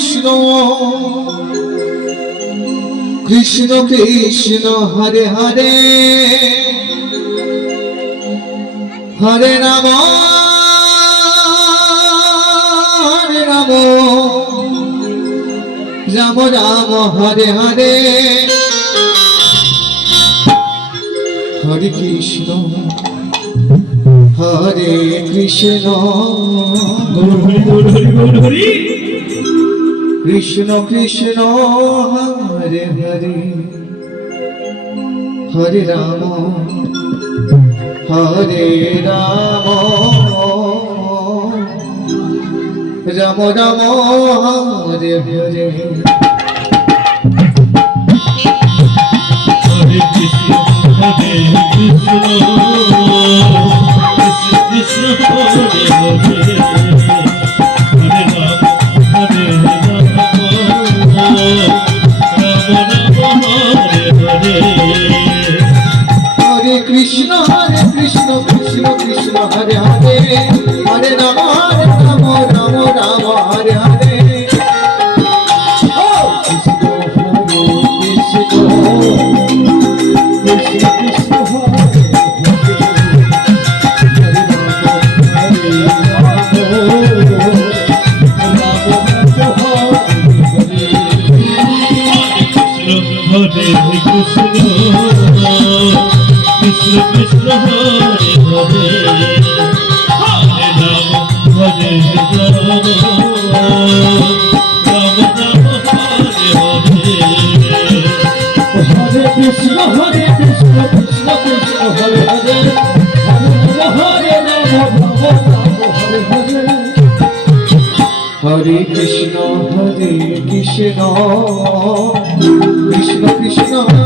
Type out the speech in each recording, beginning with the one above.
Krishna Krishna Krishna Hare Hare Hare Ram Ram Ram Hare Hare Hare Krishna Hare Krishna Krishna Krishna Hare Hare Hare Ram Ram Ram Hare Hare Hare Krishna Hare Krishna Krishna Krishna Hare Hare Hare Ram Hare Ram Ram Ram Hare Hare Hare Krishna Krishna Krishna Hare Hare Hare Ram Ram Ram Hare Hare Krishna Hare Krishna Krishna Krishna Hare Hare Krishna Krishna Krishna Hare Hare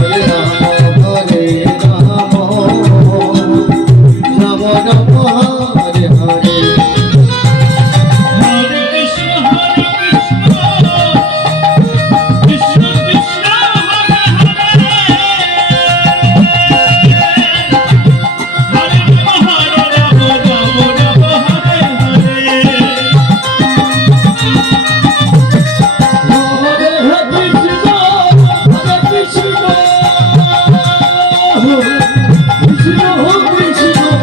Hare Ram Hare Ram Ram Ram Hare Hare Hare Krishna Krishna Krishna Hare Hare Hare Ram Hare Hare Hare Krishna Krishna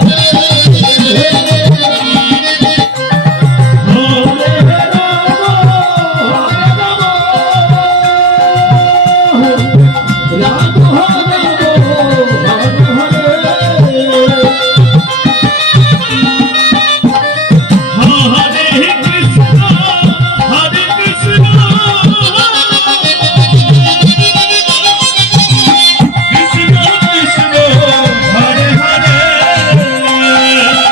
Krishna Krishna Hare Hare Hare Ram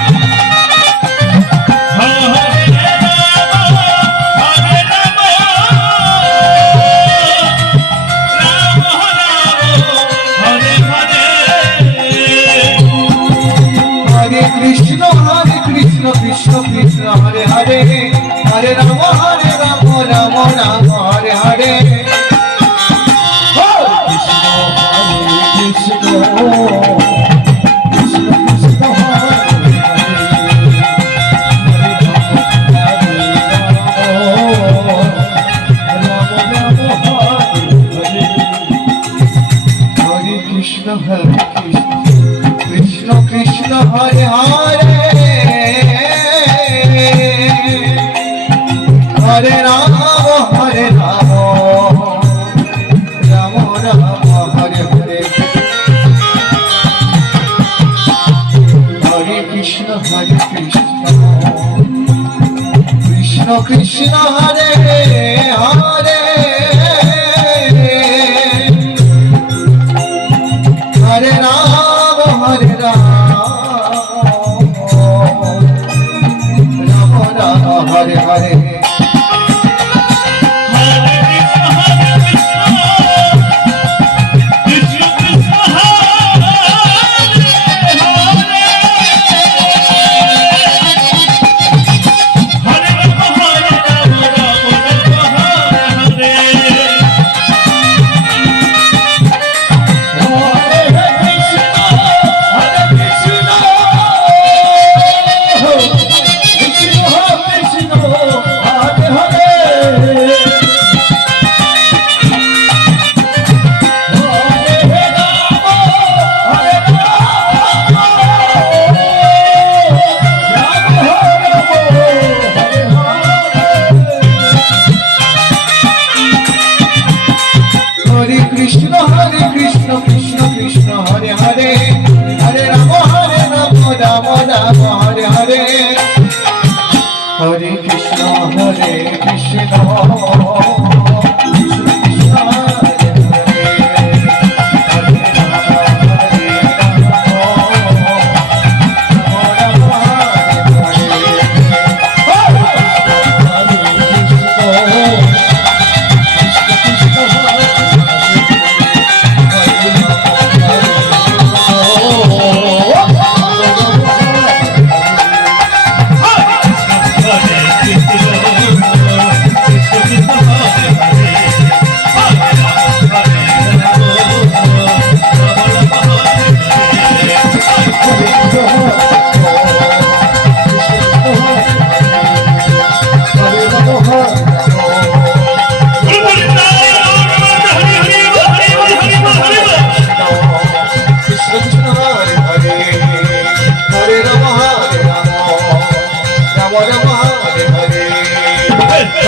Ram Ram Hare Hare Hare Krishna Krishna Krishna Hare Hare Hare Ram Ram Ram Hare Krishna Krishna Hare Hare Hare Ram Ram Ram Hare Hare Krishna Krishna Krishna Krishna Hare Hare Krishna Krishna Krishna Hare Hare Hare Ram Ram Ram Hare Hare Hare Krishna Krishna Krishna Hare Hare Hare Ram Ram Ram Hare Hare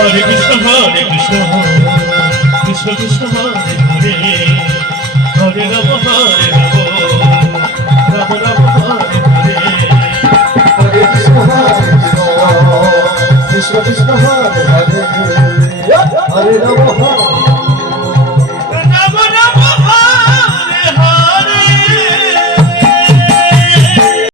Hare Krishna Krishna Krishna Krishna Hare Hare Hare Ram